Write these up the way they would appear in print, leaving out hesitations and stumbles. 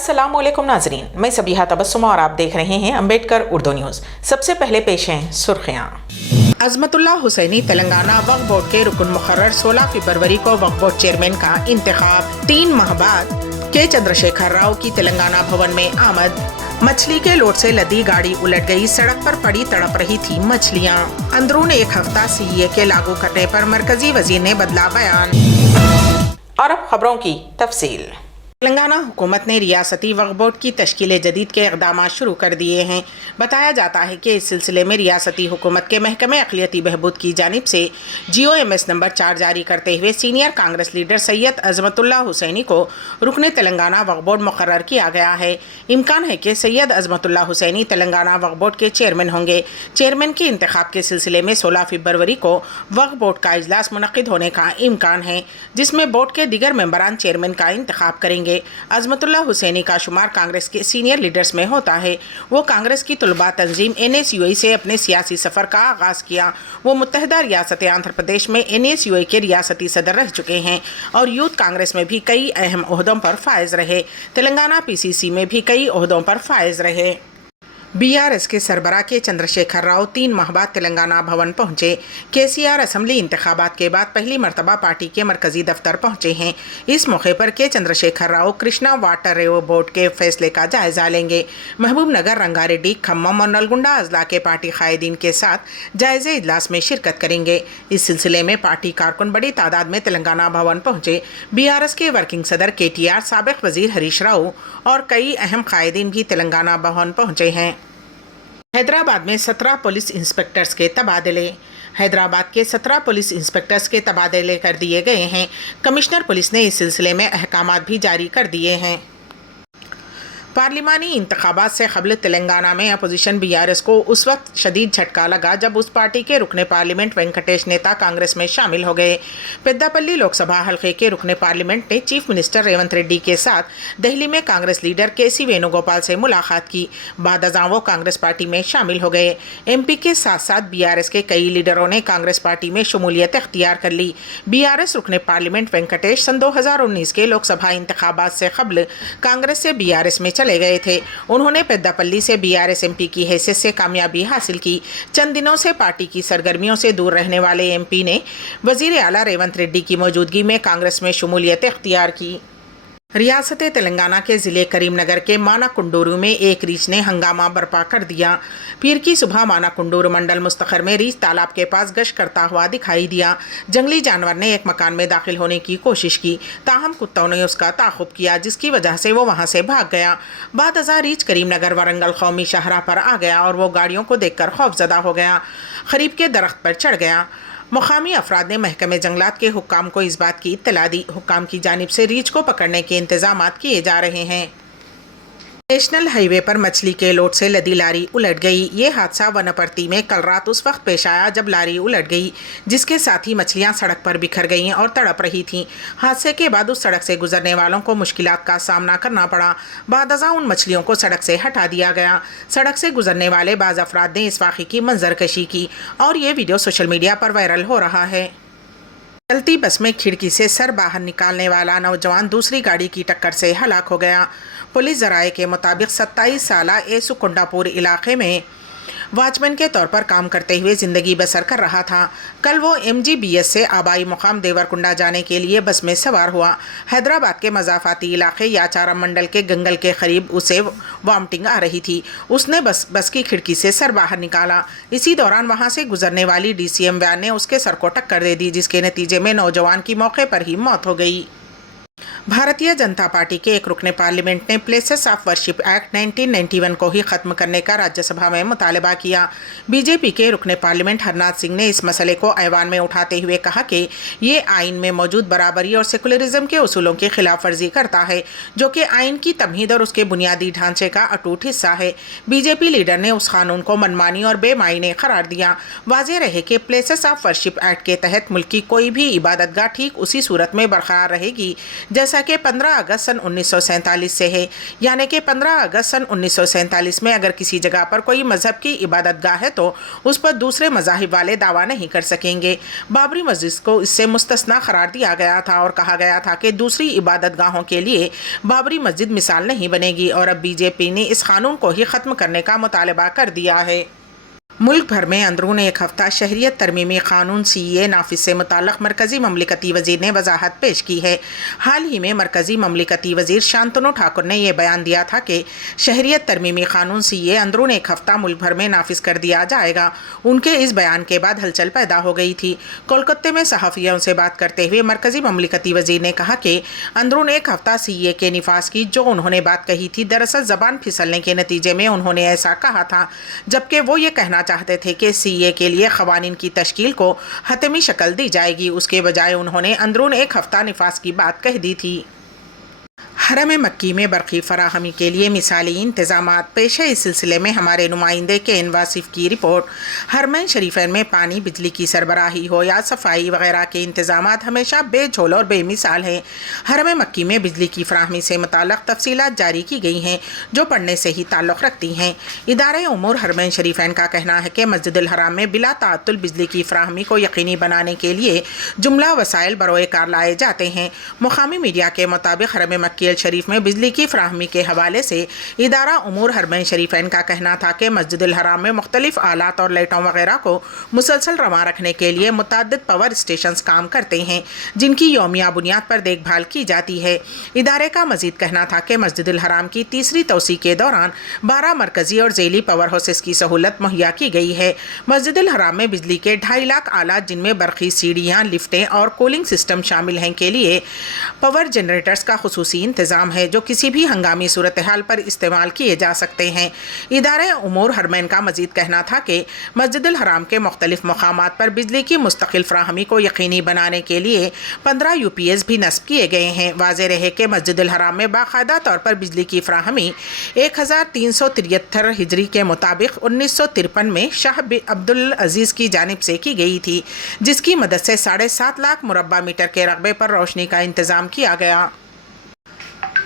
अस्सलाम वालेकुम नाजरीन, मैं सबीहा तबस्सुम और आप देख रहे हैं अम्बेडकर उर्दू न्यूज़। सबसे पहले पेश हैं सुर्खियाँ। अज़मतुल्लाह हुसैनी तेलंगाना वक्फ बोर्ड के रुकन मुकर्रर 16 फरवरी को वक्फ बोर्ड चेयरमैन का इंतखाब। 3 माह बाद के चंद्रशेखर राव की तेलंगाना भवन में आमद। मछली के लोड से लदी गाड़ी उलट गई, सड़क पर पड़ी तड़प रही थी मछलियाँ। अंदरून एक हफ्ता सीए के लागू करने पर मरकजी वजीर ने बदला बयान। और अब खबरों की तफसील। तेलंगाना हुकूमत ने रियासती वक्फ बोर्ड की तश्कील जदीद के इक़दाम शुरू कर दिए हैं। बताया जाता है कि इस सिलसिले में रियासती हुकूमत के महकमे अक़लियती बहबूद की जानिब से GOMS नंबर 4 जारी करते हुए सीनियर कांग्रेस लीडर सैयद अज़मतुल्लाह हुसैनी को रुकन तेलंगाना वक्फ बोर्ड मुक़र्रर किया गया है। इम्कान है कि सैयद अज़मतुल्लाह हुसैनी तेलंगाना वक्फ बोर्ड के चेयरमैन होंगे। चेयरमैन के इंतखाब के सिलसिले में 16 फरवरी को वक्फ बोर्ड का इजलास मुनक़िद होने का इम्कान है, जिसमें बोर्ड के दीगर मेंबरान चेयरमैन का इंतखाब करेंगे। अज़मतुल्लाह हुसैनी का शुमार कांग्रेस के सीनियर लीडर्स में होता है। वो कांग्रेस की तुलबा तंजीम NSUI से अपने सियासी सफ़र का आगाज़ किया। वो मुत्तहदा रियासत आंध्र प्रदेश में NSUI के रियासती सदर रह चुके हैं और यूथ कांग्रेस में भी कई अहम ओहदों पर फायज रहे। तेलंगाना PCC में भी कई ओहदों पर फायज रहे। BRS के सरबराह के चंद्रशेखर राव 3 माह बाद तेलंगाना भवन पहुंचे। KCR असम्बली इंतखाबात के बाद पहली मरतबा पार्टी के मरकजी दफ्तर पहुंचे हैं। इस मौके पर के चंद्रशेखर राव कृष्णा वाटर रेव बोर्ड के फैसले का जायजा लेंगे। महबूब नगर, रंगारेड्डी, खम्मम और नलगुंडा अजला के पार्टी कायदीन के साथ जायजे इजलास में शिरकत करेंगे। इस सिलसिले में पार्टी कारकुन बड़ी तादाद में तेलंगाना भवन पहुंचे। BRS के वर्किंग सदर KTR, साबिक वजीर हरीश राव और कई अहम कायदीन भी तेलंगाना भवन पहुंचे हैं। हैदराबाद में 17 पुलिस इंस्पेक्टर्स के तबादले। हैदराबाद के 17 पुलिस इंस्पेक्टर्स के तबादले कर दिए गए हैं। कमिश्नर पुलिस ने इस सिलसिले में अहकामात भी जारी कर दिए हैं। पार्लिमानी इंतखाबात से कबल तेलंगाना में अपोजिशन BRS को उस वक्त शदीद झटका लगा जब उस पार्टी के रुकने पार्लियामेंट वेंकटेश नेता कांग्रेस में शामिल हो गए। पेद्दापल्ली लोकसभा हल्के के रुकने पार्लियामेंट ने चीफ मिनिस्टर रेवंत रेड्डी के साथ दिल्ली में कांग्रेस लीडर KC वेणुगोपाल से मुलाकात की। बाद अज़ां वो कांग्रेस पार्टी में शामिल हो गए। MP के साथ साथ BRS के कई लीडरों ने कांग्रेस पार्टी में शमूलियत इख्तियार कर ली। BRS रुकने पार्लियामेंट वेंकटेश सन 2019 के लोकसभा इंतखाबात से कबल कांग्रेस से BRS में चले गए थे। उन्होंने पेद्दापल्ली से BRS MP की हैसियत से कामयाबी हासिल की। चंद दिनों से पार्टी की सरगर्मियों से दूर रहने वाले MP ने वजीर आला रेवंत रेड्डी की मौजूदगी में कांग्रेस में शमूलियत इख्तियार की। रियासत तेलंगाना के ज़िले करीमनगर के मानाकुंडूरू में एक रीछ ने हंगामा बर्पा कर दिया। पीर की सुबह मानाकुंडूरू मंडल मुस्तखर में रीछ तालाब के पास गश्त करता हुआ दिखाई दिया। जंगली जानवर ने एक मकान में दाखिल होने की कोशिश की, ताहम कुत्तों ने उसका ताक़ुब किया, जिसकी वजह से वो वहां से भाग गया। बाद अज़ां रीछ करीमनगर वरंगल कौमी शाहराह पर आ गया और वो गाड़ियों को देखकर खौफजदा हो गया। करीब के दरख्त पर चढ़ गया। मुकामी अफराद ने महकमे जंगलात के हुक्काम को इस बात की इत्तला दी। हुक्काम की जानिब से रीछ को पकड़ने के इंतजामात किए जा रहे हैं। नेशनल हाईवे पर मछली के लोड से लदी लारी उलट गई। ये हादसा वनपर्ती में कल रात उस वक्त पेश आया जब लारी उलट गई, जिसके साथ ही मछलियां सड़क पर बिखर गईं और तड़प रही थीं। हादसे के बाद उस सड़क से गुजरने वालों को मुश्किलात का सामना करना पड़ा। बाद अज़ां उन मछलियों को सड़क से हटा दिया गया। सड़क से गुजरने वाले बाज़ अफराद ने इस वाक़े की मंजरकशी की और ये वीडियो सोशल मीडिया पर वायरल हो रहा है। चलती बस में खिड़की से सर बाहर निकालने वाला नौजवान दूसरी गाड़ी की टक्कर से हलाक हो गया। पुलिस ज़राए के मुताबिक 27 साला एसुकुंडापुर इलाके में वॉचमैन के तौर पर काम करते हुए ज़िंदगी बसर कर रहा था। कल वो MGBS से आबाई मुकाम देवरकुंडा जाने के लिए बस में सवार हुआ। हैदराबाद के मज़ाफ़ाती इलाके याचारम मंडल के गंगल के करीब उसे वॉमिटिंग आ रही थी। उसने बस की खिड़की से सर बाहर निकाला। इसी दौरान वहां से गुजरने वाली DCM वैन ने उसके सर को टक्कर दे दी, जिसके नतीजे में नौजवान की मौके पर ही मौत हो गई। भारतीय जनता पार्टी के एक रुकने पार्लियामेंट ने प्लेसेस ऑफ वर्शिप एक्ट 1991 को ही ख़त्म करने का राज्यसभा में मुतालबा किया। BJP के रुकने पार्लियामेंट हरनाथ सिंह ने इस मसले को ऐवान में उठाते हुए कहा कि ये आइन में मौजूद बराबरी और सेकुलरिज्म के उसूलों की खिलाफ वर्जी करता है, जो कि आइन की तमहीद और उसके बुनियादी ढांचे का अटूट हिस्सा है। BJP लीडर ने उस कानून को मनमानी और बेमायने करार दिया। वाज़ेह रहे कि प्लेसेस ऑफ वर्शिप एक्ट के तहत मुल्क की कोई भी इबादतगाह ठीक उसी सूरत में बरकरार रहेगी जैसे जैसा कि 15 अगस्त सन 1947 से है, यानी कि 15 अगस्त सन 1947 में अगर किसी जगह पर कोई मजहब की इबादतगाह है तो उस पर दूसरे मज़ाहिब वाले दावा नहीं कर सकेंगे। बाबरी मस्जिद को इससे मुस्तस्ना करार दिया गया था और कहा गया था कि दूसरी इबादतगाहों के लिए बाबरी मस्जिद मिसाल नहीं बनेगी, और अब बीजेपी ने इस कानून को ही ख़त्म करने का मुतालबा कर दिया है। मुल्क भर में अंदरून एक हफ्ता शहरियत तरमीमी कानून CAA नाफिज से मुताल्लिक़ मरकज़ी ममलिकती वज़ीर ने वजाहत पेश की है। हाल ही में मरकज़ी ममलिकती वज़ीर शांतनु ठाकुर ने यह बयान दिया था कि शहरियत तरमीमी कानून CAA अंदरून एक हफ्ता मुल्क भर में नाफिज कर दिया जाएगा। उनके इस बयान के बाद हलचल पैदा हो गई थी। कोलकाता में सहाफ़ियों से बात करते हुए मरकज़ी ममलिकती वज़ीर ने कहा कि अंदरून एक हफ्ता CAA के निफाज की जो उन्होंने बात कही थी, दरअसल ज़बान फिसलने के नतीजे में उन्होंने ऐसा कहा था, जबकि वो ये कहना चाहते थे कि CAA के लिए क़वानीन की तश्कील को हतमी शक्ल दी जाएगी। उसके बजाय उन्होंने अंदरून एक हफ्ता निफाज की बात कह दी थी। हरम मक्की में बरक़ी फराहमी के लिए मिसाली इंतज़ामात पेश है। इस सिलसिले में हमारे नुमाइंदे के एन वासिफ की रिपोर्ट। हरमैन शरीफैन में पानी, बिजली की सरबराही हो या सफाई वगैरह के इंतज़ामात हमेशा बेझोल और बेमिसाल हैं। हरम मक्की में बिजली की फराहमी से मुताल्लिक़ तफसीलात जारी की गई हैं जो पढ़ने से ही ताल्लुक़ रखती हैं। इदारे उमूर हरमैन शरीफैन का कहना है कि मस्जिदुल हराम में बिला ताअत्तुल बिजली की फराहमी को यकीनी बनाने के लिए जुमला वसाइल बरोए कार लाए जाते हैं। मुकामी मीडिया के मुताबिक हरम मक्की शरीफ में बिजली की फराहमी के हवाले से इदारा उमूर हरमैन शरीफैन का कहना था कि मस्जिदुल हराम में मुख्तलिफ आलात और लाइटों वगैरह को मुसलसल रवा रखने के लिए मुतअद्दिद पावर स्टेशंस काम करते हैं, जिनकी यौमिया बुनियाद पर देखभाल की जाती है। इदारे का मजीद कहना था कि मस्जिदुल हराम की तीसरी तोसी के दौरान 12 मरकजी और झेली पावर हाउसेस की सहूलत मुहैया की गई है। मस्जिदुल हराम में बिजली के 2.5 लाख आलात, जिनमें बरक़ी सीढ़ियाँ, लिफ्टें और कूलिंग सिस्टम शामिल हैं, के लिए पावर जनरेटर्स का खुसूसी इंतज़ाम है जो किसी भी हंगामी सूरत हाल पर इस्तेमाल किए जा सकते हैं। इदारे उमूर हरमैन का मजीद कहना था कि मस्जिदुल हराम के मुख्तलिफ मकामात पर बिजली की मुस्तकिल फराहमी को यकीनी बनाने के लिए 15 UPS भी नस्ब किए गए हैं। वाज़ेह रहे कि मस्जिदुल हराम में बाकायदा तौर पर बिजली की फराहमी 1373 हिजरी के मुताबिक 1953 में शाह अब्दुल अजीज़ की जानिब से की गई थी, जिसकी मदद से 7.5 लाख मुरब्बा मीटर के रकबे पर रोशनी का इंतज़ाम किया गया।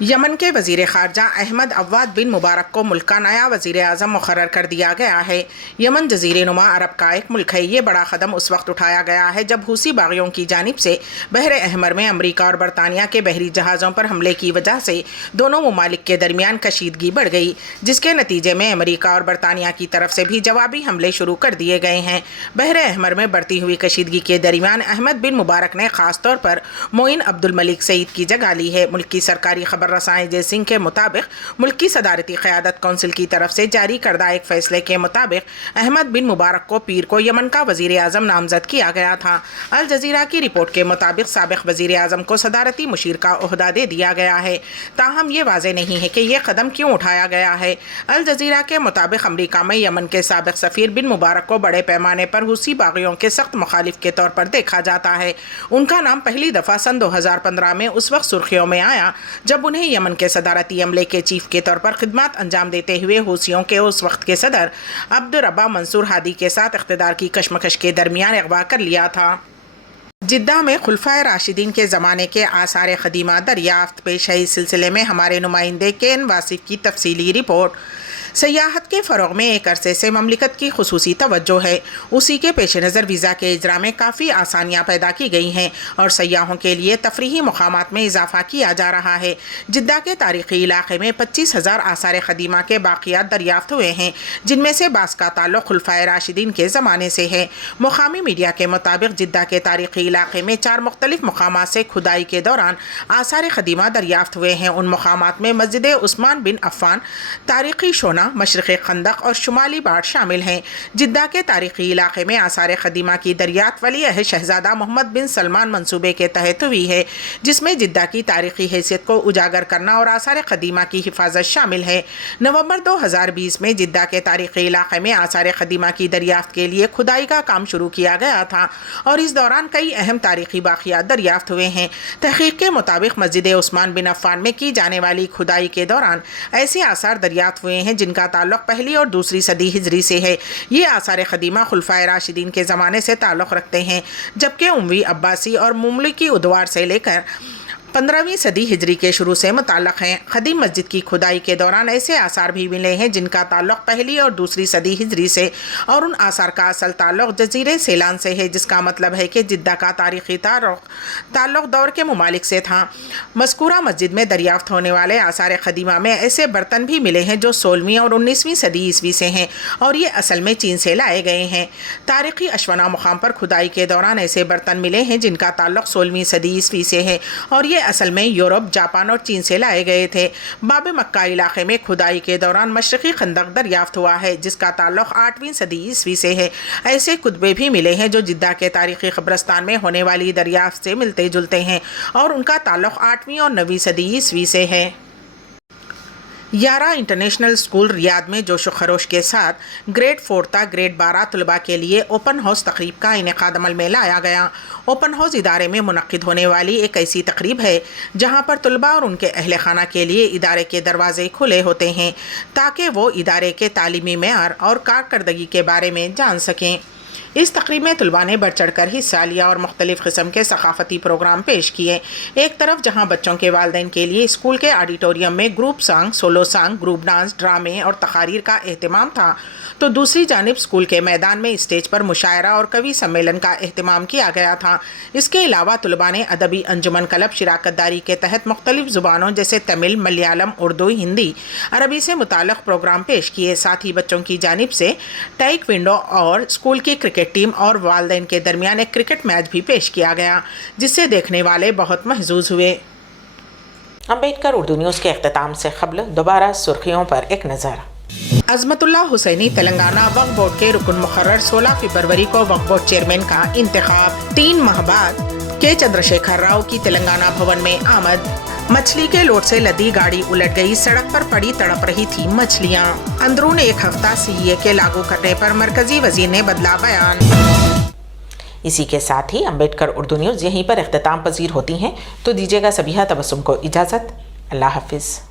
यमन के वज़ीर ख़ारजा अहमद अव्वाद बिन मुबारक को मुल्क का नया वज़ीर आज़म मुक़र्रर कर दिया गया है। यमन जज़ीरे नुमा अरब का एक मुल्क है। ये बड़ा कदम उस वक्त उठाया गया है जब हूसी बागियों की जानिब से बहर अहमर में अमरीका और बरतानिया के बहरी जहाज़ों पर हमले की वजह से दोनों ममालिक के दरमियान कशीदगी बढ़ गई, जिसके नतीजे में अमरीका और बरतानिया की तरफ से भी जवाबी हमले शुरू कर दिए गए हैं। बहर अहमर में बढ़ती हुई कशीदगी के दरमियान अहमद बिन मुबारक ने ख़ास तौर पर मोइन अब्दुल मलिक सईद की जगह ली है। मुल्क की सरकारी खबर रसाई जय सिंह के मुताबिक मुल्क की सदारती क़यादत कौंसिल की तरफ से जारी करदा एक फैसले के मुताबिक अहमद बिन मुबारक को पीर को यमन का वज़ीर आज़म नामज़द किया गया था। अल जज़ीरा की रिपोर्ट के मुताबिक साबिक़ वज़ीर आज़म को सदारती मुशीर का ओहदा दे दिया गया है, ताहम ये वाज़ेह नहीं है कि यह कदम क्यों उठाया गया है। अल जज़ीरा के मुताबिक अमरीका में यमन के साबिक़ सफ़ीर बिन मुबारक को बड़े पैमाने पर हूसी बागियों के सख्त मुखालिफ के तौर पर देखा जाता है। उनका नाम पहली दफ़ा सन 2015 में उस वक्त सुर्खियों में आया जब उन्हें यमन के सदारती अमले के चीफ के तौर पर खिदमत अंजाम देते हुए हूसियों के उस वक्त के सदर अब्दुर्रब्बा मंसूर हादी के साथ इख्तिदार की कशमकश के दरमियान अगवा कर लिया था। जिद्दा में खुलफाए राशिदीन के ज़माने के आसार क़दीमा दरियाफ्त पेश है। इस सिलसिले में हमारे नुमाइंदे के एन वासिफ की तफसीली रिपोर्ट। सयाहत के फ़रोग़ में एक अरसे से ममलिकत की खुसूसी तवज्जो है। उसी के पेश नज़र वीज़ा के इजरा में काफ़ी आसानियाँ पैदा की गई हैं और सयाहों के लिए तफरीही मकामात में इजाफ़ा किया जा रहा है। जिद्दा के तारीख़ी इलाक़े में 25,000 आसार क़दीमा के बाक़ियात दरियाफ़्त हुए हैं, जिनमें से बास का ताल्लुक़ खुलफाए राशिदीन के ज़माने से है। मुकामी मीडिया के मुताबिक जिद्दा के तारीख़ी इलाक़े में 4 मुख्तलिफ़ मकामात से खुदाई के दौरान आसार क़दीमा दरियाफ़्त हुए हैं। उन मकामात में मस्जिद उस्मान बिन अफ़्फ़ान, तारीख़ी शोना, मशरक़ी खंदक और शुमाली बाड़ शामिल हैं। जिद्दा के तारीख़ी इलाक़े में आसार क़दीमा की दरियाफ़्त वली अहद शहज़ादा मोहम्मद बिन सलमान मंसूबे के तहत हुई है, जिसमें जिद्दा की तारीख़ी हैसियत को उजागर करना और आसार क़दीमा की हिफाजत शामिल है। नवंबर 2020 में जिद्दा के तारीख़ी इलाक़े में आसार क़दीमा की दरियाफ़्त के लिए खुदाई का काम शुरू किया गया था और इस दौरान कई अहम तारीख़ी बाक़ियात दरियाफ़्त हुए हैं। तहक़ीक़ के मुताबिक मस्जिद उस्मान बिन अफ़्फ़ान में की जाने वाली खुदाई के दौरान ऐसे आसार दरियाफ़्त हुए हैं जिनका ताल्लुक़ पहली और दूसरी सदी हिजरी से है। ये आसार क़दीमा खुलफाए राशिदीन के ज़माने से ताल्लुक़ रखते हैं, जबकि उमवी, अब्बासी और मुमलिकी उदवार से लेकर 15वीं सदी हिजरी के शुरू से मुताल्लक़ हैं। क़दीम मस्जिद की खुदाई के दौरान ऐसे आसार भी मिले हैं जिनका ताल्लुक़ पहली और दूसरी सदी हिजरी से, और उन आसार का असल ताल्लुक़ जज़ीरे सेलान से है, जिसका मतलब है कि जिद्दा का तारीख़ी ताल्लुक़ दौर के ममालिक से था। मज़कूरा मस्जिद में दरियाफ़्त होने वाले आसार क़दीमा में ऐसे बर्तन भी मिले हैं जो 16वीं और 19वीं सदी ईस्वी से हैं, और ये असल में चीन से लाए गए हैं। तारीख़ी अशवना मुक़ाम पर खुदाई के दौरान ऐसे बर्तन मिले हैं जिनका ताल्लुक़ 16वीं सदी ईस्वी से है, और ये असल में यूरोप, जापान और चीन से लाए गए थे। बाब मक्का इलाके में खुदाई के दौरान मशरक़ी खंदक दरियाफ्त हुआ है, जिसका ताल्लुक़ 8वीं सदी ईस्वी से है। ऐसे कुतबे भी मिले हैं जो जिद्दा के तारीख़ी क़ब्रिस्तान में होने वाली दरियाफ्त से मिलते जुलते हैं, और उनका ताल्लुक़ 8वीं और 9वीं सदी ईस्वी से है। 11 इंटरनेशनल स्कूल रियाद में जोश व खरोश के साथ ग्रेड 4 तक ग्रेड 12 तलबा के लिए ओपन हाउस तकरीब का इनेकाद अमल में लाया गया। ओपन हाउस इदारे में मुनक्किद होने वाली एक ऐसी तकरीब है जहां पर तलबा और उनके अहल खाना के लिए इदारे के दरवाजे खुले होते हैं ताकि वो इदारे के तालीमी मेयार और कारकर्दगी के बारे में जान सकें। इस तकरीब में तलबा ने बढ़ चढ़ कर हिस्सा लिया और मुख्तलिफ़ किस्म के सकाफ़ती प्रोग्राम पेश किए। एक तरफ जहां बच्चों के वालिदैन के लिए स्कूल के ऑडिटोरियम में group song, solo song, group dance, ड्रामे और तकारीर का एहतमाम था, तो दूसरी जानिब स्कूल के मैदान में स्टेज पर मुशायरा और कवि सम्मेलन का एहतमाम किया गया था। इसके अलावा तलबा ने अदबी अंजुमन क्लब शिराकतदारी के तहत मुख्तलिफ़ ज़ुबानों जैसे तमिल, मलयालम, उर्दू, हिंदी, अरबी से मुताल्लिक़ प्रोग्राम पेश किए। साथ ही बच्चों की जानिब से टाइक्वांडो और स्कूल की क्रिकेट टीम और वालिदैन के दरमियान एक क्रिकेट मैच भी पेश किया गया, जिससे देखने वाले बहुत महजूज हुए। अम्बेडकर उर्दू न्यूज़ के इख्तिताम से क़ब्ल दोबारा सुर्खियों पर एक नज़र। अज़मतुल्लाह हुसैनी तेलंगाना वक्फ बोर्ड के रुकन मुकर्रर 16 फरवरी को वक्फ बोर्ड चेयरमैन का इंतखाब। 3 माह बाद के चंद्रशेखर राव की तेलंगाना भवन में आमद। मछली के लोड से लदी गाड़ी उलट गई, सड़क पर पड़ी तड़प रही थी मछलियां। अंदरून एक हफ्ता सीए के लागू करने पर मरकजी वजीर ने बदला बयान। इसी के साथ ही अम्बेडकर उर्दू न्यूज़ यहीं पर इख्तिताम पजीर होती हैं, तो दीजिएगा सबीहा तबस्सुम को इजाज़त। अल्लाह हाफिज़।